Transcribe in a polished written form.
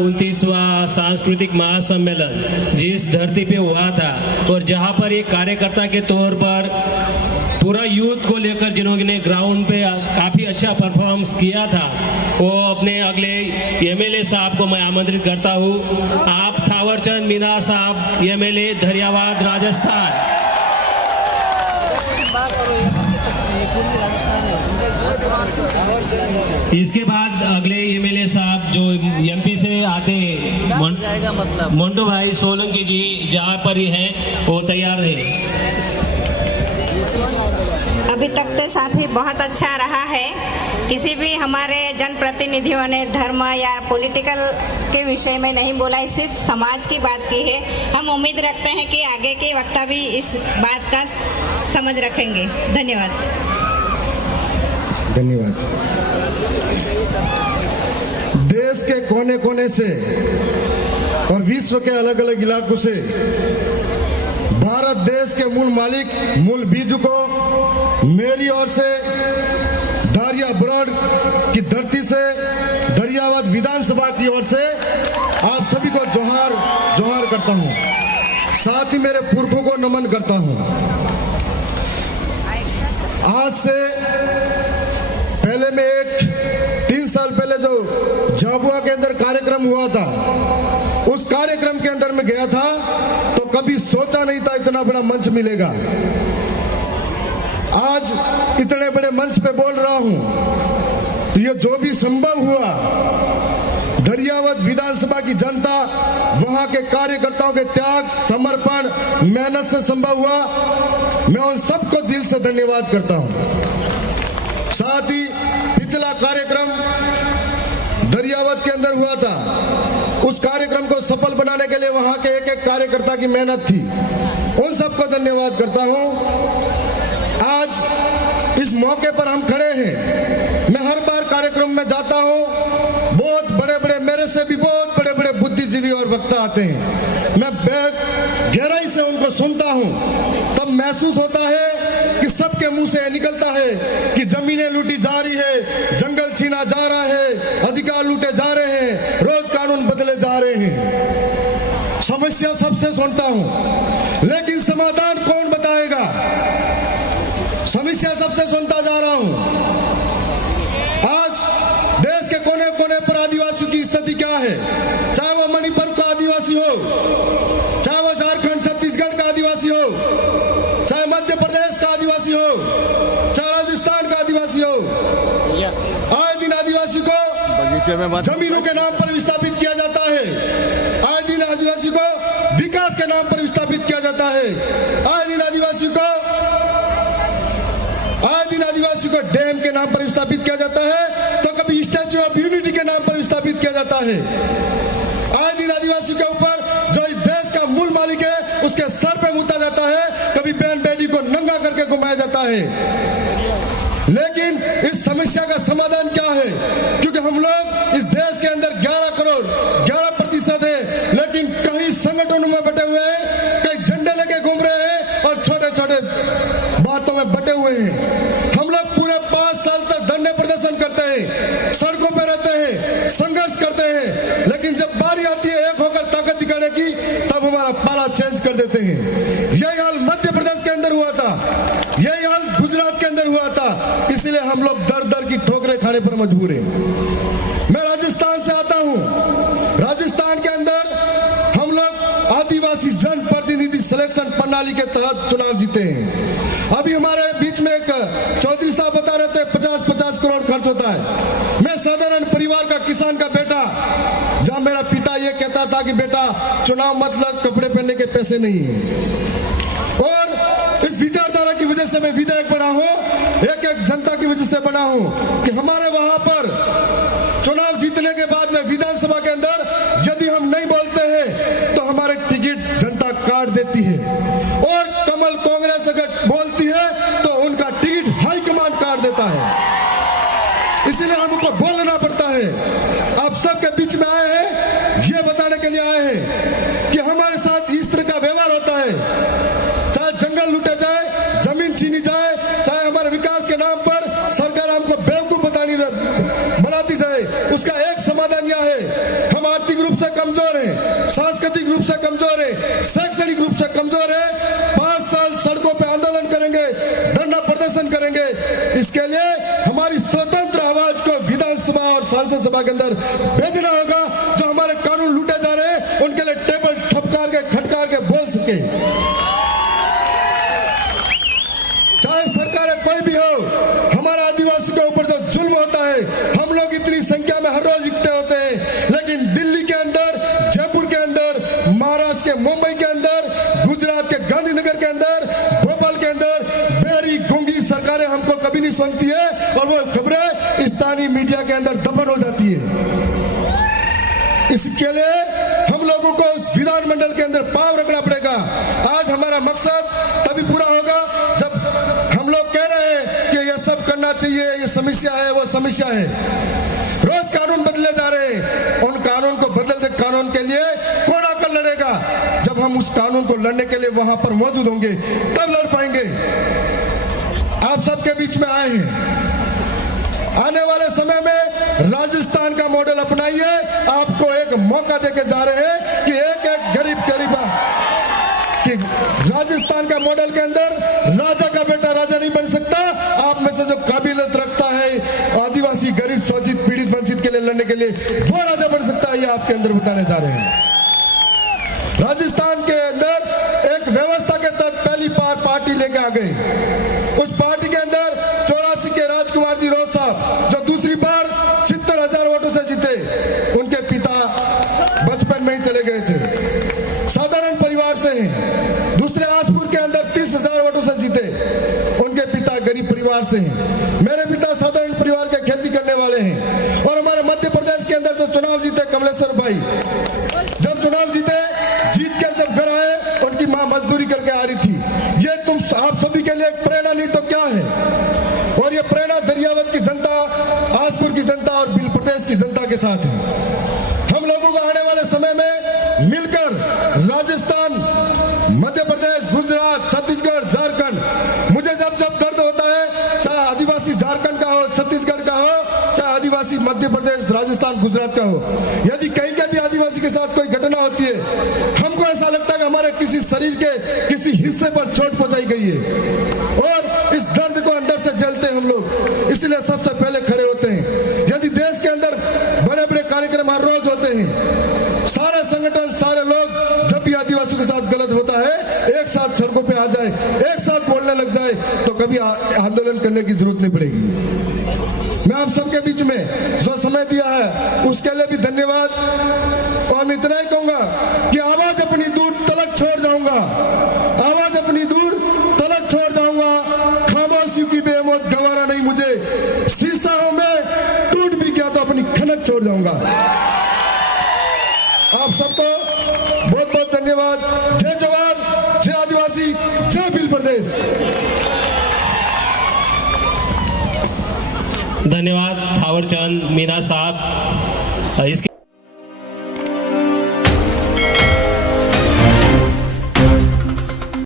29वां सांस्कृतिक महासम्मेलन जिस धरती पे हुआ था और जहां पर एक कार्यकर्ता के तौर पर पूरा यूथ को लेकर जिन्होंने ग्राउंड पे काफी अच्छा परफॉर्मेंस किया था, वो अपने अगले एमएलए साहब को मैं आमंत्रित करता हूं। आप थावरचंद मीना साहब, एमएलए धरियावाद, राजस्थान। इसके बाद अगले एमएलए साहब जो एमपी से आते हैं, मोन्टू भाई सोलंकी जी जहाँ पर ही हैं वो तैयार है। अभी तक तो साथी बहुत अच्छा रहा है। किसी भी हमारे जनप्रतिनिधियों ने धर्म या पॉलिटिकल के विषय में नहीं बोला है, सिर्फ समाज की बात की है। हम उम्मीद रखते हैं कि आगे के वक्ता भी इस बात का समझ रखेंगे। धन्यवाद। धन्यवाद। देश के कोने कोने से और विश्व के अलग अलग इलाकों से भारत देश के मूल मालिक, मूल बीज को मेरी ओर से धारिया बुराड़ की धरती से, धरियावाद विधानसभा की ओर से आप सभी को जोहार जोहार करता हूं। साथ ही मेरे पुरखों को नमन करता हूं। आज से पहले में 3 साल पहले जो झाबुआ के अंदर कार्यक्रम हुआ था, उस कार्यक्रम के अंदर मैं गया था तो कभी सोचा नहीं था इतना बड़ा मंच मिलेगा। आज इतने बड़े मंच पे बोल रहा हूं तो ये जो भी संभव हुआ धरियावाद विधानसभा की जनता, वहां के कार्यकर्ताओं के त्याग, समर्पण, मेहनत से संभव हुआ। मैं उन सबको दिल से धन्यवाद करता हूं। साथ ही पिछला कार्यक्रम धरियावाद के अंदर हुआ था, उस कार्यक्रम को सफल बनाने के लिए वहां के एक एक कार्यकर्ता की मेहनत थी। उन सबको धन्यवाद करता हूं। आज इस मौके पर हम खड़े हैं। मैं हर बार कार्यक्रम में जाता हूं, बहुत बड़े बड़े, मेरे से भी बहुत बड़े बड़े बुद्धिजीवी और वक्ता आते हैं। मैं गहराई से उनको सुनता हूं, तब महसूस होता है कि सबके मुंह से निकलता है कि जमीनें लूटी जा रही है, जंगल छीना जा रहा है, अधिकार लूटे जा रहे हैं, रोज कानून बदले जा रहे हैं। समस्या सबसे सुनता हूं, लेकिन समाधान कौन बताएगा? समस्या सबसे सुनता जा रहा हूं। आज देश के कोने कोने पर आदिवासियों की स्थिति क्या है? चाहे वो मणिपुर का आदिवासी हो, चाहे वो झारखंड छत्तीसगढ़ का आदिवासी हो, चाहे मध्य प्रदेश का आदिवासी हो, चाहे राजस्थान का आदिवासी हो, आए दिन आदिवासी को जमीनों के नाम पर विस्थापित किया जाता है। आए दिन आदिवासी को विकास के नाम पर विस्थापित किया जाता है। आए दिन आदिवासी को डैम के नाम पर विस्थापित किया जाता है, तो कभी स्टैच्यू ऑफ यूनिटी के नाम पर विस्थापित किया जाता है। आए दिन आदिवासी के ऊपर जो इस देश का मूल मालिक है उसके सर पे मुद्दा जाता है, कभी बहन बेटी को नंगा करके घुमाया जाता है। लेकिन इस समस्या का समाधान क्या है? क्योंकि हम लोग इस देश के अंदर 11 करोड़ 11% है, लेकिन कहीं संगठनों में बटे हुए हैं, कहीं झंडे लेके घूम रहे हैं और छोटे छोटे बातों में बटे हुए हैं। हम लोग पूरे 5 साल तक धरने प्रदर्शन करते हैं, सड़कों पर रहते हैं, संघर्ष करते हैं, लेकिन जब बारी आती है एक होकर ताकत दिखाने की, तब हमारा पाला चेंज कर देते हैं। यही हाल मध्य प्रदेश के अंदर हुआ था, यही हाल गुजरात के अंदर हुआ था। इसलिए हम लोग दर दर की ठोकरें खाने पर मजबूर हैं। मैं राजस्थान से आता हूं। राजस्थान के अंदर हम लोग आदिवासी जन प्रतिनिधि सिलेक्शन प्रणाली के तहत चुनाव जीते हैं। अभी हमारे बीच में एक चौधरी साहब बता रहे थे 50-50 करोड़ खर्च होता है। मैं साधारण परिवार का, किसान का बेटा, जहां मेरा पिता ये कहता था कि बेटा चुनाव मतलब कपड़े पहनने के पैसे नहीं है। और इस विचारधारा की वजह से मैं विधायक बना हूं, एक एक जनता की वजह से बना हूं कि हमारे वहां पर चुनाव जीतने के बाद में विधानसभा के अंदर यदि हम नहीं बोलते हैं तो हमारे टिकट जनता काट देती है, और कमल कांग्रेस अगर बोलती है तो उनका टिकट हाईकमान काट देता है। इसलिए हमको बोलना पड़ता है। आप सबके बीच में आए हैं, ये बताने के लिए आए हैं कि हमारे साथ इस तरह का व्यवहार होता है। चाहे जंगल लूटे जाए, जमीन छीनी जाए, चाहे हमारे विकास के नाम पर सरकार हमको बेवकूफ बनाती जाए, उसका एक समाधान यह है, हम आर्थिक रूप कमजोर है, सांस्कृतिक रूप से कमजोर है, शैक्षणिक रूप से कमजोर है। 5 साल सड़कों पे आंदोलन करेंगे, धरना प्रदर्शन करेंगे। इसके लिए हमारी स्वतंत्र आवाज को विधानसभा और संसद सभा के अंदर भेजना होगा। जो हमारे कानून लूटे जा रहे हैं उनके लिए टेबल ठपकार के खटकार के बोल सके। चाहे सरकारें कोई भी हो, हमारा आदिवासी के ऊपर जो जुल्म होता है, हम लोग इतनी संख्या में हर रोज इकट्ठे होते हैं, लेकिन दिल्ली के अंदर, जयपुर के अंदर, महाराष्ट्र के मुंबई के अंदर, गुजरात के गांधीनगर के अंदर, भोपाल के अंदर बेरी गूंगी सरकारें हमको कभी नहीं सुनती है और वो खबरें स्थानीय मीडिया के अंदर दफन हो जाती है। इसके लिए हम लोगों को उस विधानमंडल के अंदर पांव रखना पड़ेगा। आज हमारा मकसद तभी पूरा होगा जब हम लोग कह रहे हैं कि ये सब करना चाहिए, ये समस्या है, वो समस्या है। रोज कानून बदले जा रहे हैं, उन कानून को बदलते कानून के लिए कौन आकर लड़ेगा? जब हम उस कानून को लड़ने के लिए वहां पर मौजूद होंगे तब लड़ पाएंगे। आप सबके बीच में आए हैं, आने वाले समय में राजस्थान का मॉडल अपनाइए। आपको एक मौका देके जा रहे हैं कि एक गरीब कि राजस्थान का मॉडल के अंदर राजा का बेटा राजा नहीं बन सकता। आप में से जो काबिलियत रखता है आदिवासी गरीब शोषित पीड़ित वंचित के लिए लड़ने के लिए, वो राजा बन सकता है। ये आपके अंदर बताने जा रहे हैं। राजस्थान के अंदर एक व्यवस्था के तहत पहली बार पार्टी लेके आ गई। उस पार्टी के अंदर 84 के राजकुमार जी रोज साहब, जो दूसरी बार 70,000 वोटों से जीते, उनके पिता बचपन में ही चले गए थे, साधारण परिवार से हैं। दूसरे आसपुर के अंदर 30,000 वोटों से जीते, उनके पिता गरीब परिवार से हैं। मेरे पिता साधारण परिवार के खेती करने वाले हैं। और हमारे मध्य प्रदेश के अंदर जो चुनाव जीते कमलेश्वर भाई, जब चुनाव जीते, जीत कर जब घर आए, उनकी मां मजदूरी करके आ रही थी। ये तुम आप सभी के लिए एक प्रेरणा नहीं तो क्या है? और ये प्रेरणा दरियावत की जनता, आसपुर की जनता और बिल प्रदेश की जनता के साथ है। हम लोगों को आने वाले समय में मिलकर राजस्थान, मध्य प्रदेश, गुजरात, छत्तीसगढ़, झारखंड, मुझे जब जब दर्द होता है, चाहे आदिवासी झारखंड का हो, छत्तीसगढ़ का हो, चाहे आदिवासी मध्य प्रदेश, राजस्थान, गुजरात का हो, यदि कहीं के भी आदिवासी के साथ कोई घटना होती है, हमको ऐसा लगता है कि हमारे किसी शरीर के किसी हिस्से पर चोट पहुंचाई गई है और इस दर्द को अंदर से झेलते हैं हम लोग। इसलिए सबसे पहले खड़े होते हैं। यदि देश के अंदर बड़े बड़े कार्यक्रम हर रोज होते हैं, सारे संगठन, सारे लोग जब भी आदिवासियों के साथ गलत होता है एक साथ सड़कों पे आ जाए, एक साथ बोलने लग जाए, तो कभी आंदोलन करने की जरूरत नहीं पड़ेगी। मैं आप सबके बीच में जो समय दिया है उसके लिए भी धन्यवाद। और मैं इतना ही कहूंगा कि आवाज अपनी दूर तलक छोड़ जाऊंगा, आवाज अपनी दूर तलक छोड़ जाऊंगा। खामोशी की बेमौत गवारा नहीं मुझे, शीशा हूं मैं, टूट भी गया तो अपनी खनक छोड़ जाऊंगा। आप सबको बहुत बहुत धन्यवाद। जय जवान, जय आदिवासी, जय बिल प्रदेश। धन्यवाद थावरचंद मीना साहब। इसके